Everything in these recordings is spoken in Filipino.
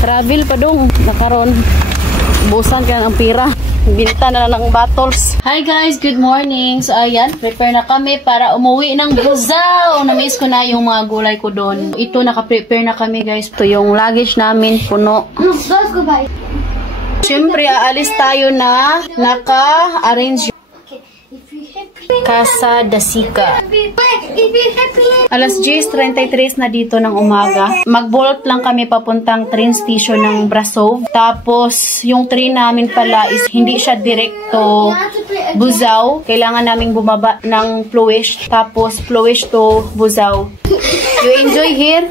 Travel pa dong. Nakaroon. Busan ka ng pira. Binta na lang ng bottles. Hi guys, good morning. So ayan, prepare na kami para umuwi ng Buzao. Na-miss ko na yung mga gulay ko doon. Ito, naka-prepare na kami guys. Ito yung luggage namin, puno. Siyempre, aalis tayo na naka-arrange Casa Dasica. Alas 10:33 na dito ng umaga. Mag-bolt lang kami papuntang train station ng Brasov. Tapos, yung train namin pala is hindi siya direkto Buzao. Kailangan naming bumaba ng Ploiești. Tapos, Ploiești to Buzao. You enjoy here?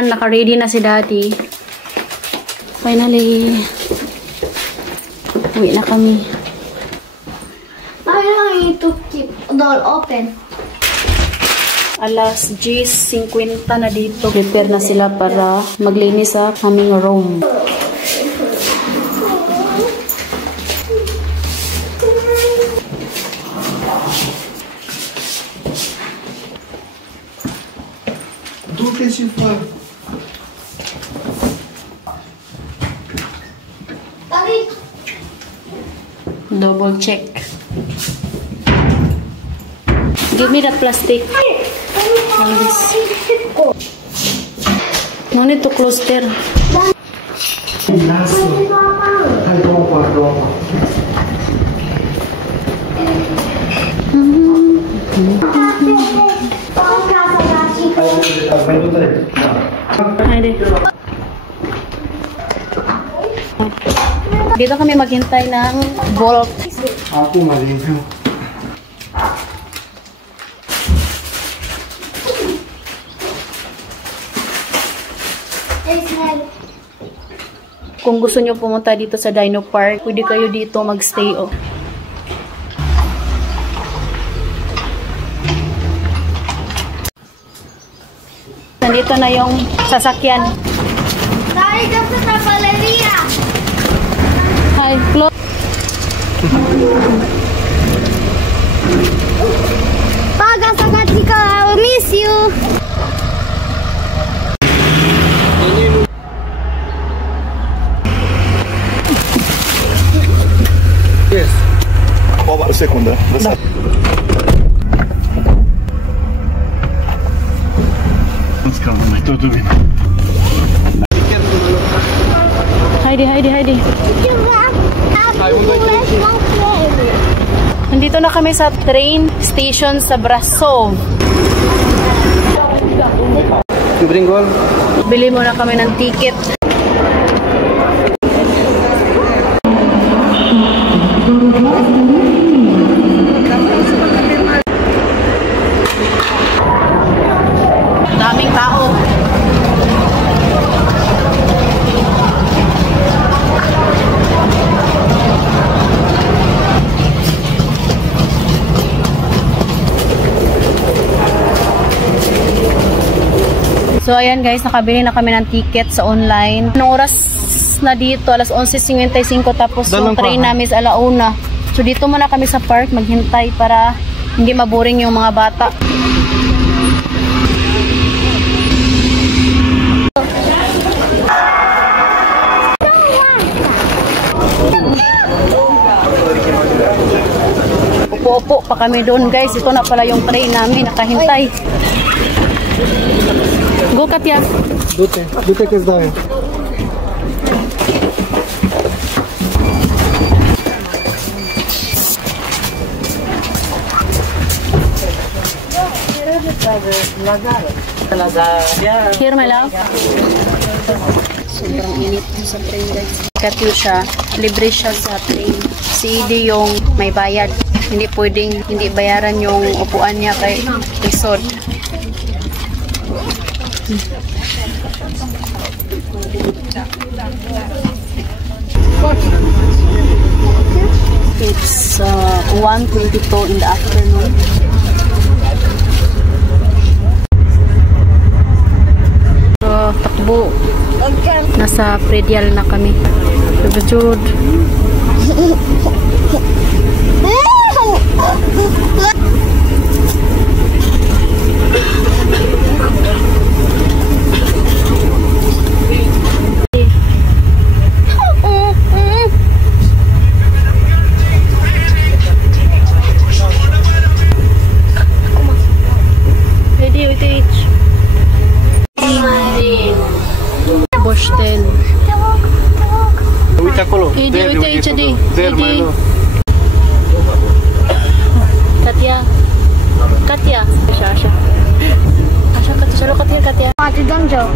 Naka-ready na si Daddy. Finally, uwi na kami. I need to keep the door open. Alas 10:50 na dito. Prepare na sila para maglinis sa aming room. Double check. Give me that plastic. No need to close there. Dito kami maghintay ng Bolt. Ako malinaw. Kung gusto nyo pumunta dito sa Dino Park, pwede kayo dito magstay. Oh. Nandito na yung sasakyan. Daddy, that's the Valeria. Hi, Flo. Paga sa Katika, I will miss you. Yes. Uma segunda. Tudo bem. Heidi. Nandito na kami sa train station sa Brasov. Bili muna kami ng ticket. Daming tao. So ayan guys, nakabili na kami ng ticket sa online. Anong oras na dito? Alas 11:55 tapos yung train namin is alauna. So dito muna kami sa park maghintay para hindi maboring yung mga bata. Upo-upo pa kami doon guys. Ito na pala yung train namin, nakahintay. Go, Katya. Dute que zdałem. Here, my love. Sobrang init sa train guys. Katyusha, libre siya sa train. Si Edie yung may bayad. Hindi pwedeng hindi bayaran yung upuan niya kay Isod. It's 1:22 in the afternoon. So, takbo. Nasa Predial na kami. Jud. Chadi. There, Chadi. Milo. Katya. Katya. Asha. Asha, Katya. Chalo, Katya, Katya. Ate Donjo.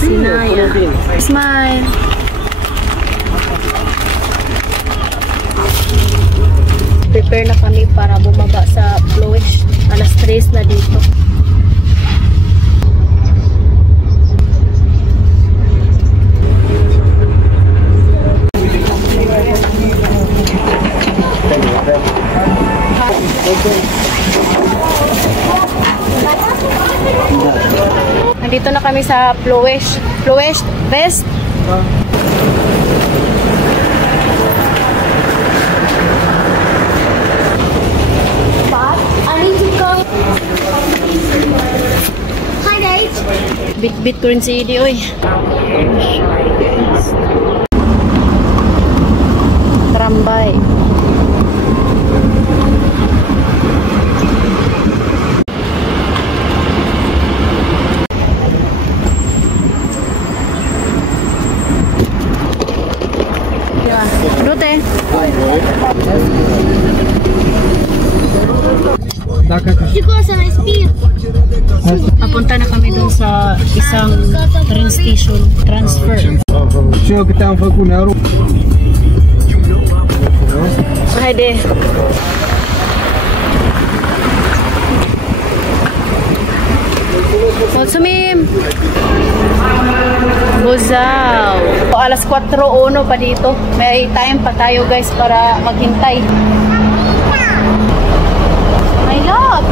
Sinaya. Smile. Prepare na kami para bumaba sa Ploesh. Alas 3 na dito. Nandito na kami sa Ploesh. Ploesh West. I need to go. Hi guys. Bit-bit ko rin si Edie, oy. Trambay. Dute. Chico, sa my speed. Papunta na kami dun sa isang train station transfer. Ce că te-am făcut, ne arup. Haide. Mulțumim! Buzao. Alas 4:01 pa dito. May time pa tayo guys para maghintay. My love!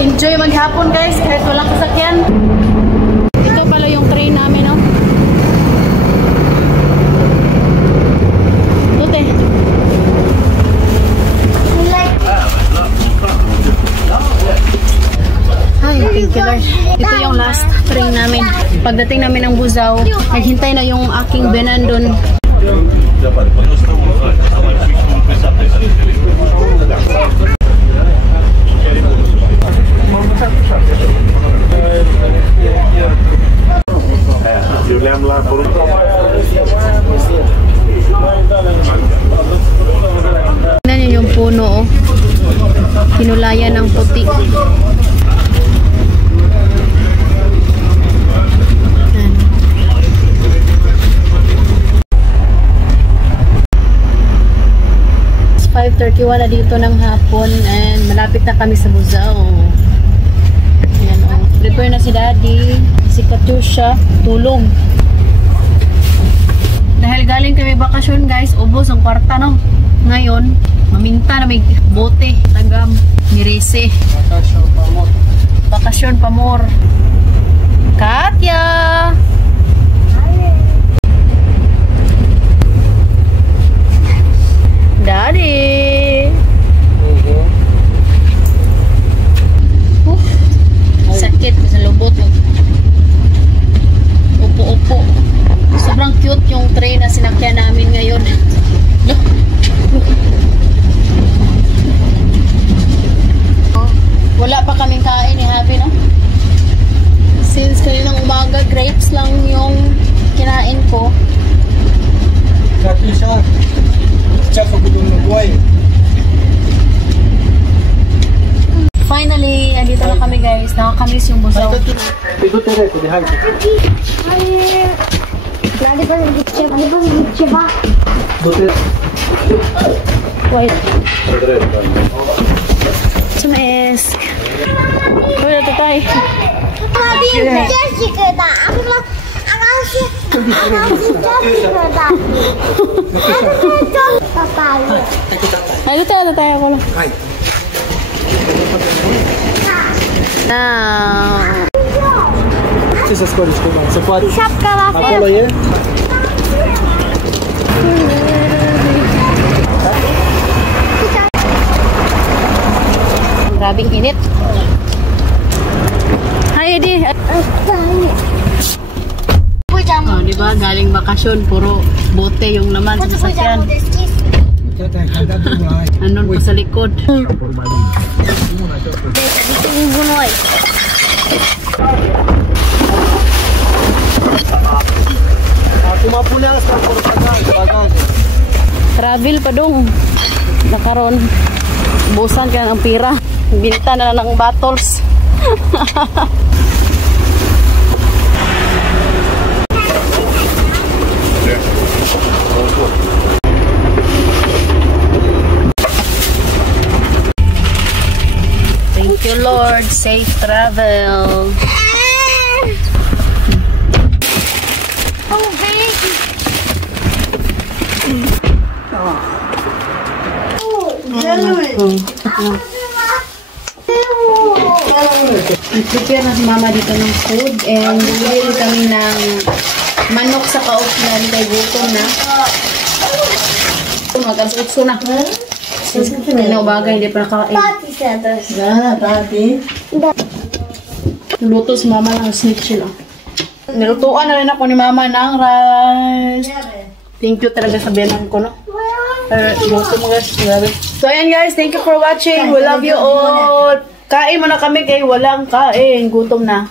Enjoy maghapon guys kahit walang sasakyan. Ito pala yung train namin, no? Dute. Ay, thank you Lord. Ito yung last train namin. Pagdating namin ng Buzao, naghintay na yung aking benan doon. Tingnan niyo yung puno, oh. Kinulayan ng puti. Ayan. 5:31 na dito ng hapon and malapit na kami sa Buzao. Ayan, oh. Prepare na si Daddy, si Katusha, tulong. Dahil galing kami bakasyon guys, ubos ang kwarta, no? Ngayon, maminta na may bote, tagam, mirese. Bakasyon pa more. Katya! Daddy! Sakit sa lubot. Upo-upo. Sobrang cute yung train na sinakyan namin ngayon. Wala pa kaming kain ni Happy, no? Since kaninang umaga, grapes lang yung kinain ko. Katisha, ce-a făcut domnul Goaie? Finally, andito na kami guys. Nakakamiss yung Buzao. Du-te repede, hai. Lagi pa nagit ceva. Du-te. Wait. Mulțumesc! Uite, tatai! Jessica, da. Am și Jessica, da. Papa. Hai, du-te, tatai acolo. Hai. Now. Ce să scoți cu mine? Se poate? Șapca la fel. Acolo e? Grabing init. Hi, Eddie. Oh, di Diba? Galing bakasyon, puro bote yung naman sa sasakyan. Anon pa sa likod. Travel pa dong. Nakaroon. Busan ka ng pira. Binta na lang ng bottles. Thank you, Lord. Safe travel. Oh, baby. Prepare na si Mama dito ng food and bumili kami ng manok sa kauplan kay gutom na. Mag-asutso na. Bagay, hindi pa nakain. Party center. Luto si Mama ng snake sila. Nilutuan na rin ako ni Mama ng rice. Thank you talaga sa biyanan ko, no? Luto mo guys. So ayan guys, thank you for watching. We love you all. Kain mo na kami kay walang kain. Gutom na.